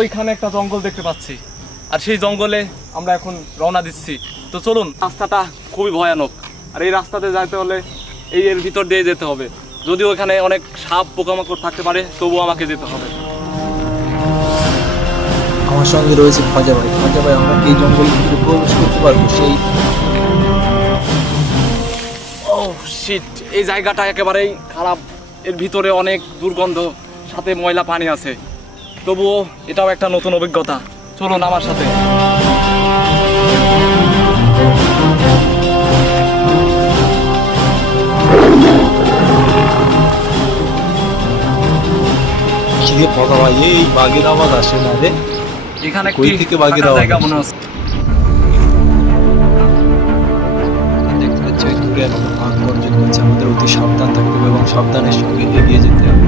ওইখানে একটা জঙ্গল দেখতে পাচ্ছি, আর সেই জঙ্গলে আমরা এখন রওনা দিচ্ছি। তো চলুন, রাস্তাটা খুবই ভয়ানক, আর এই রাস্তাতে যেতে হলে এর ভিতর দিয়ে যেতে হবে। যদিও এখানে অনেক সাপ পোকামাকড় থাকতে পারে, তবুও আমাকে যেতে হবে। আমার সঙ্গে রয়েছে খজা ভাই। খজা ভাই, আমরা কি এই জঙ্গলের ভিতরে প্রবেশ করতে পারবো? ও শিট, এই জায়গাটা একেবারেই খারাপ। এর ভিতরে অনেক দুর্গন্ধ, সাথে ময়লা পানি আছে। তবুও এটাও একটা নতুন অভিজ্ঞতা। চলুন আমার সাথে। খিদে খজা ভাই, এই বাঘের আওয়াজ আসে না রে? এখানে কই থেকে বাঘের ফাঁকা আওয়াজ জায়গা আসে? মনে হচ্ছে। দেখতে পাচ্ছি ওই দূরে একটা বাঘ গর্জন করছে। আমাদের অতি সাবধান থাকতে হবে এবং সাবধানের সঙ্গে এগিয়ে যেতে হবে।